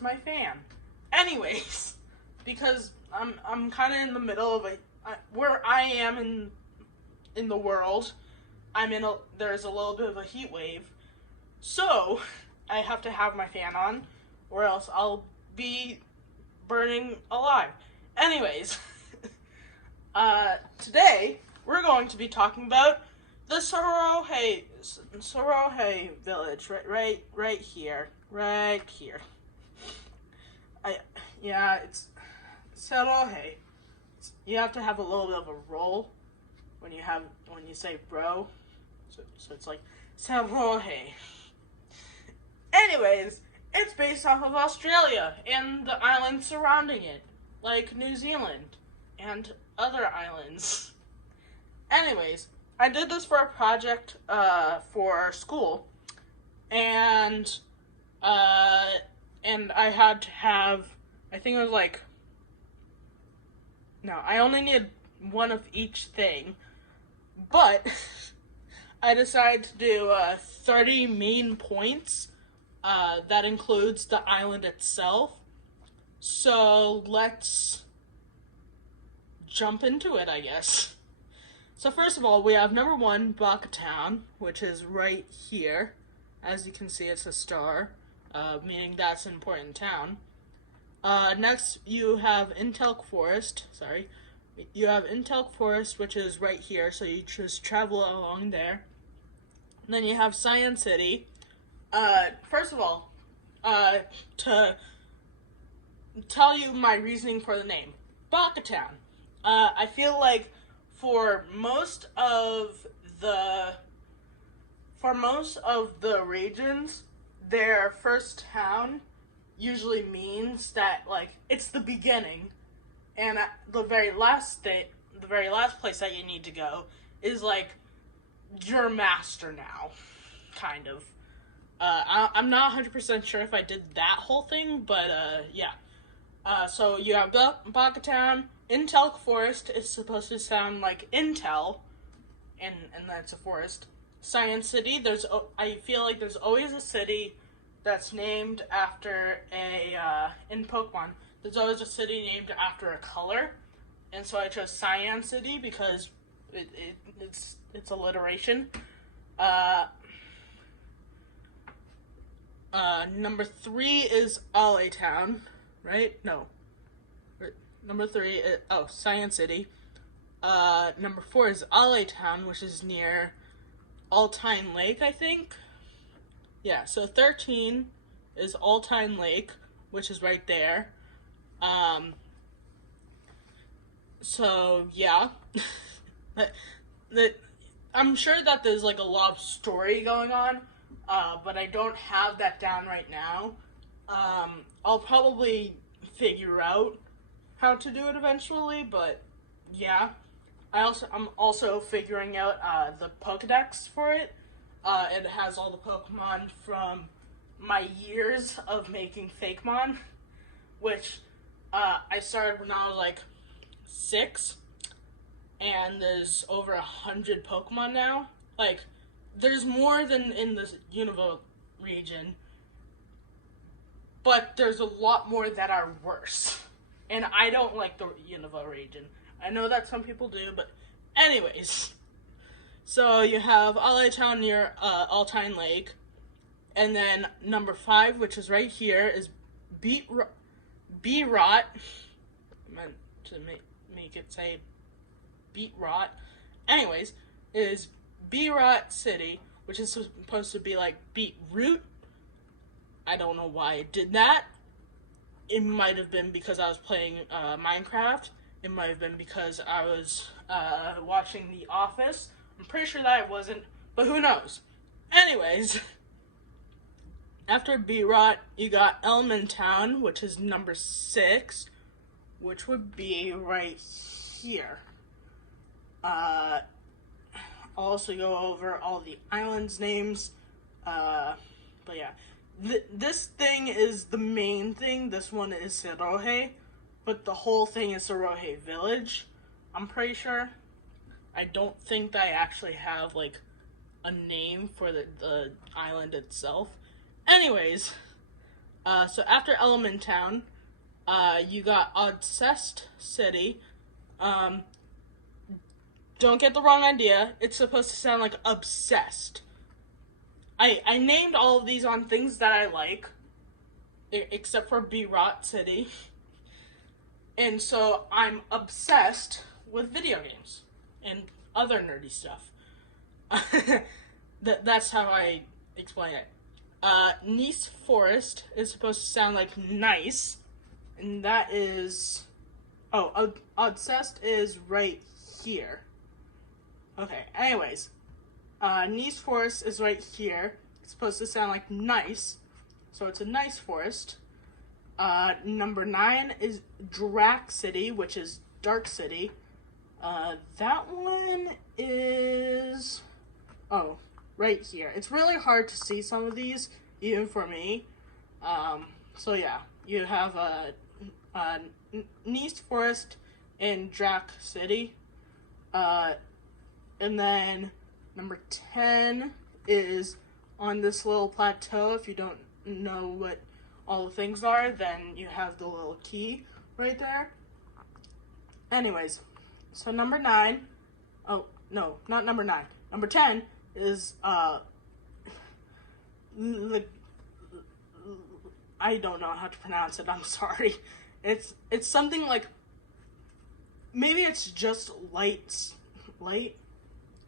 lost my fan. Anyways, because I'm kind of in the middle of where I am in the world. There's a little bit of a heat wave, so I have to have my fan on, or else I'll be burning alive. Anyways, today we're going to be talking about the Tsiroeht village, right here. It's Tsiroeht. You have to have a little bit of a roll when you say bro, so it's like Tsiroeht. Anyways, it's based off of Australia and the islands surrounding it, like New Zealand and other islands. Anyways, I did this for a project for school, and I had to have, I think it was like, no, I only needed one of each thing, but I decided to do 30 main points. That includes the island itself. So let's jump into it, I guess. So first of all, we have number 1, Baka Town, which is right here. As you can see, it's a star, meaning that's an important town. Next, you have Intelk Forest. You have Intelk Forest, which is right here, so you just travel along there. And then you have Science City. First of all, to tell you my reasoning for the name, Baka Town. I feel like for most of the regions, their first town usually means that, like, it's the beginning, and the very last place that you need to go is like your master now, kind of. I'm not 100% sure if I did that whole thing, but yeah. So you have Baka Town. Intelk Forest is supposed to sound like Intel, and that's a forest. Science City, I feel like there's always a city that's named after in Pokemon, there's always a city named after a color, and so I chose Cyan City because it's alliteration. Number 3 is LA Town, right? No. Number 3 is, Science City. Number 4 is LA Town, which is near Altine Lake, I think. Yeah, so 13 is Altine Lake, which is right there. So, yeah. I'm sure that there's, like, a lot of story going on, but I don't have that down right now. I'll probably figure out how to do it eventually, but yeah. I'm also figuring out the Pokedex for it. It has all the Pokemon from my years of making Fakemon, which I started when I was like 6, and there's over 100 Pokemon now. Like, there's more than in the Unova region, but there's a lot more that are worse. And I don't like the Unova region. I know that some people do, but anyways. So you have LA Town near Altine Lake. And then number 5, which is right here, is Tsiroeht. I meant to make it say Tsiroeht. Anyways, is Tsiroeht City, which is supposed to be like beetroot. I don't know why I did that. It might have been because I was playing Minecraft. It might have been because I was watching The Office. I'm pretty sure that I wasn't, but who knows? Anyways, after Tsiroeht, you got Element Town, which is number 6, which would be right here. I'll also go over all the islands' names, but yeah. This thing is the main thing. This one is Tsiroeht, but the whole thing is Tsiroeht Village, I'm pretty sure. I don't think that I actually have, like, a name for the island itself. Anyways, So after Element Town, you got Obsessed City. Don't get the wrong idea. It's supposed to sound like obsessed. I named all of these on things that I like, except for Tsiroeht City. And so I'm obsessed with video games and other nerdy stuff. That's how I explain it. Nice Forest is supposed to sound like nice, and that is... Oh, obsessed is right here. Okay, anyways. Nice Forest is right here. It's supposed to sound like nice, so it's a nice forest. Number 9 is Tsiroeht City, which is Dark City. That one is... Oh, right here. It's really hard to see some of these, even for me. So yeah, you have Nice Forest in Tsiroeht City. And then number 10 is on this little plateau. If you don't know what all the things are, then you have the little key right there. Anyways, so number 9, oh, no, not number 9. Number 10 is, I don't know how to pronounce it, I'm sorry. It's something like, maybe it's just Light?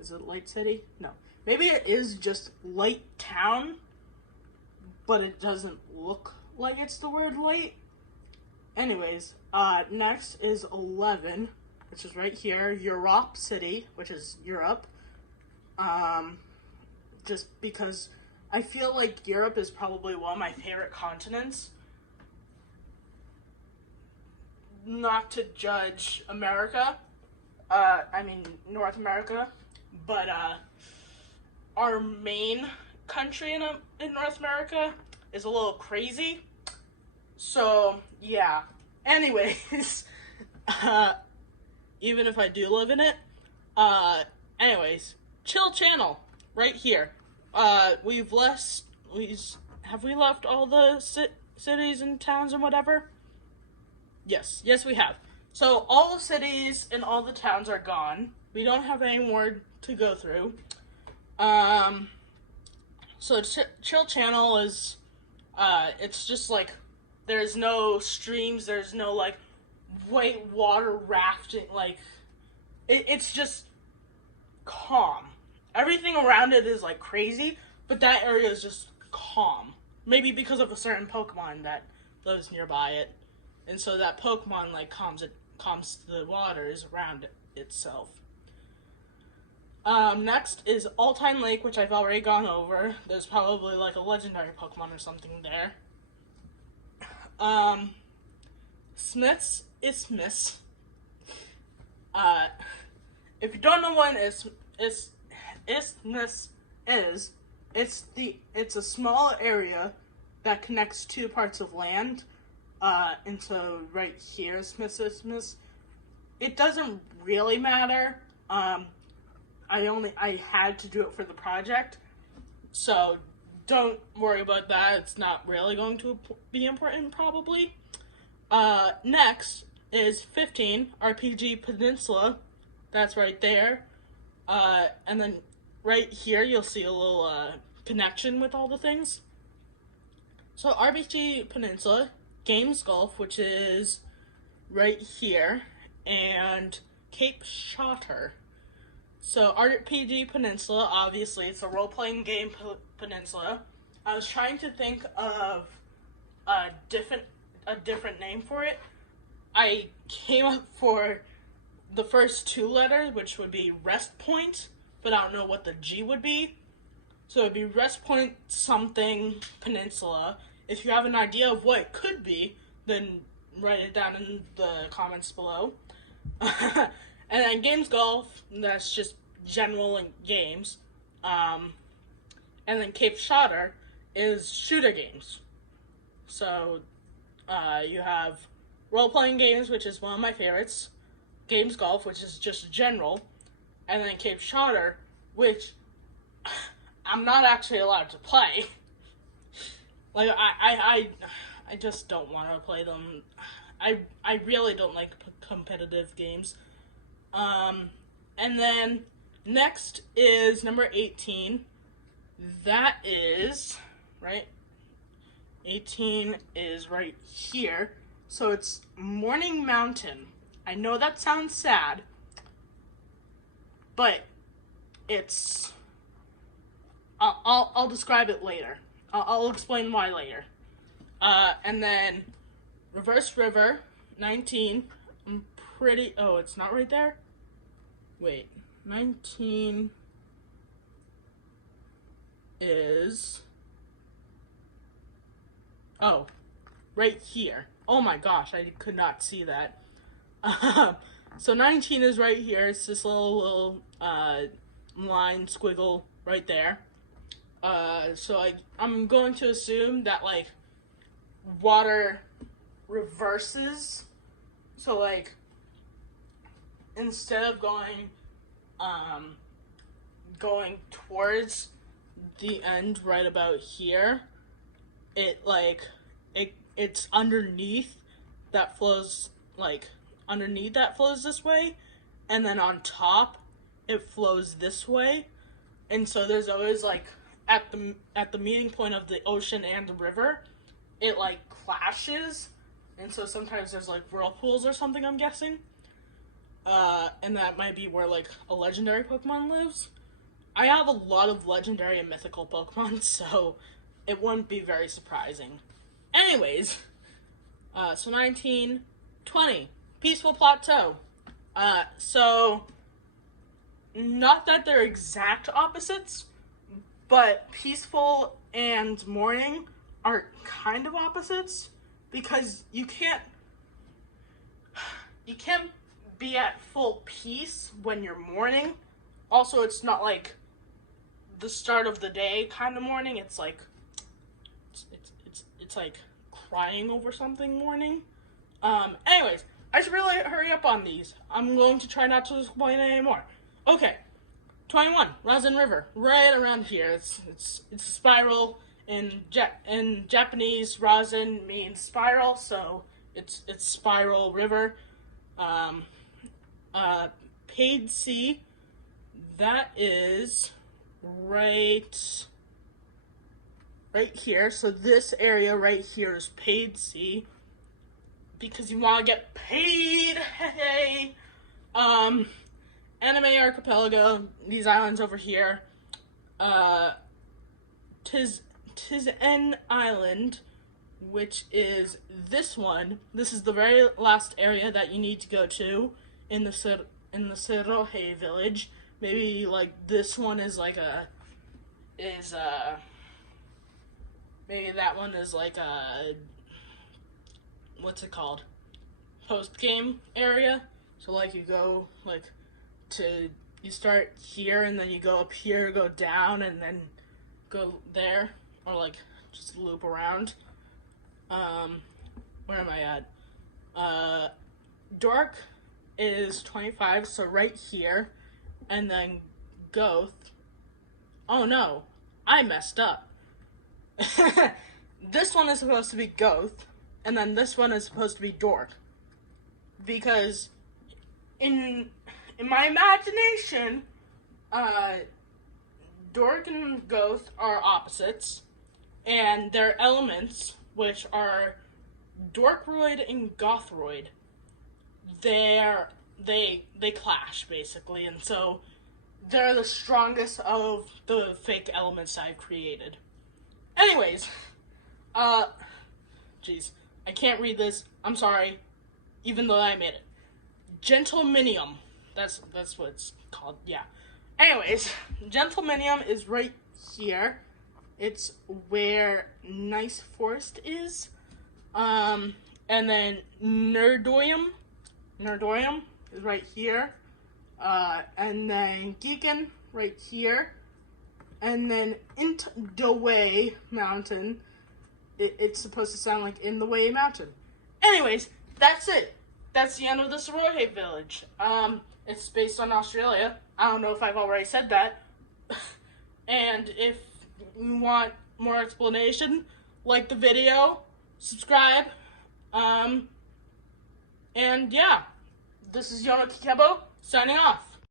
Is it Light City? No. Maybe it is just Light Town, but it doesn't look like it's the word light. Anyways, next is 11, which is right here, Tsiroeht City, which is Europe. Just because I feel like Europe is probably one of my favorite continents. Not to judge America, North America, but our main country in North America is a little crazy. So, yeah. Anyways, even if I do live in it, anyways, chill channel, right here. Have we left all the cities and towns and whatever? Yes, we have. So all the cities and all the towns are gone. We don't have any more to go through. So chill channel is, it's just like, there's no streams, there's no like white water rafting, like, it's just calm. Everything around it is like crazy, but that area is just calm. Maybe because of a certain Pokemon that lives nearby it. And so that Pokemon like calms the waters around itself. Next is Altine Lake, which I've already gone over. There's probably like a legendary Pokemon or something there. Smith's Isthmus. If you don't know what an isthmus is, it's a small area that connects two parts of land. And so right here, Smith's Isthmus. It doesn't really matter. I had to do it for the project, so don't worry about that. It's not really going to be important, probably. Next is 15, RPG Peninsula. That's right there. And then right here, you'll see a little connection with all the things. So RPG Peninsula, Games Gulf, which is right here, and Cape Shotter. So RPG Peninsula, obviously, it's a role-playing game peninsula. I was trying to think of a different name for it. I came up for the first 2 letters, which would be Rest Point, but I don't know what the G would be. So it would be Rest Point something Peninsula. If you have an idea of what it could be, then write it down in the comments below. And then Games Golf, that's just general games. And then Cape Shotter is shooter games. So you have role-playing games, which is one of my favorites. Games Golf, which is just general. And then Cape Shotter, which I'm not actually allowed to play. Like, I just don't want to play them. I really don't like competitive games. And then next is number 18. That is, right? 18 is right here. So it's Morning Mountain. I know that sounds sad, but it's... I'll describe it later. I'll explain why later. And then Reverse River, 19. I'm pretty... Oh, it's not right there? Wait. 19 is... Oh, right here. Oh my gosh, I could not see that. So 19 is right here. It's this little line squiggle right there. So I'm going to assume that, like, water reverses. So, like, instead of going towards the end right about here, it's underneath that flows, like, underneath that flows this way, and then on top it flows this way. And so there's always, like, at the meeting point of the ocean and the river, it, like, clashes, and so sometimes there's, like, whirlpools or something, I'm guessing. And that might be where, like, a legendary Pokemon lives. I have a lot of legendary and mythical Pokemon, so it wouldn't be very surprising. Anyways, so 19, 20, Peaceful Plateau. So, not that they're exact opposites, but Peaceful and Morning are kind of opposites, because you can't be at full peace when you're mourning. Also, it's not like the start of the day kind of mourning. It's like it's like crying over something mourning. Anyways, I should really hurry up on these. I'm going to try not to explain anymore. Okay, 21, Rosin River, right around here. It's a spiral. In Japanese, Rosin means spiral, so it's Spiral River. Paid Sea, that is right here. So this area right here is Paid Sea, because you want to get paid. Hey, Anime Archipelago, these islands over here. Tsiroeht Island, which is this one. This is the very last area that you need to go to in the Tsiroeht village. Maybe, like, this one is like maybe that one is like a, what's it called? Post-game area. So, like, you go, like, you start here, and then you go up here, go down, and then go there. Or, like, just loop around. Where am I at? Dork is 25, so right here. And then Goth. Oh no, I messed up. This one is supposed to be Goth, and then this one is supposed to be Dork. Because in my imagination, Dork and Goth are opposites, and their elements, which are Dorkroid and Gothroid, they clash, basically, and so they're the strongest of the fake elements I've created. Anyways, jeez, I can't read this, I'm sorry, even though I made it. Gentleminium, that's what it's called, yeah. Anyways, Gentleminium is right here. It's where Nice Forest is. And then Nerdium is right here. And then Geekin right here. And then Intdaway Mountain. It's supposed to sound like In the Way Mountain. Anyways, that's it. That's the end of the Tsiroeht village. It's based on Australia. I don't know if I've already said that. And if you want more explanation, like the video, subscribe. And yeah, this is Yono Kikebo signing off.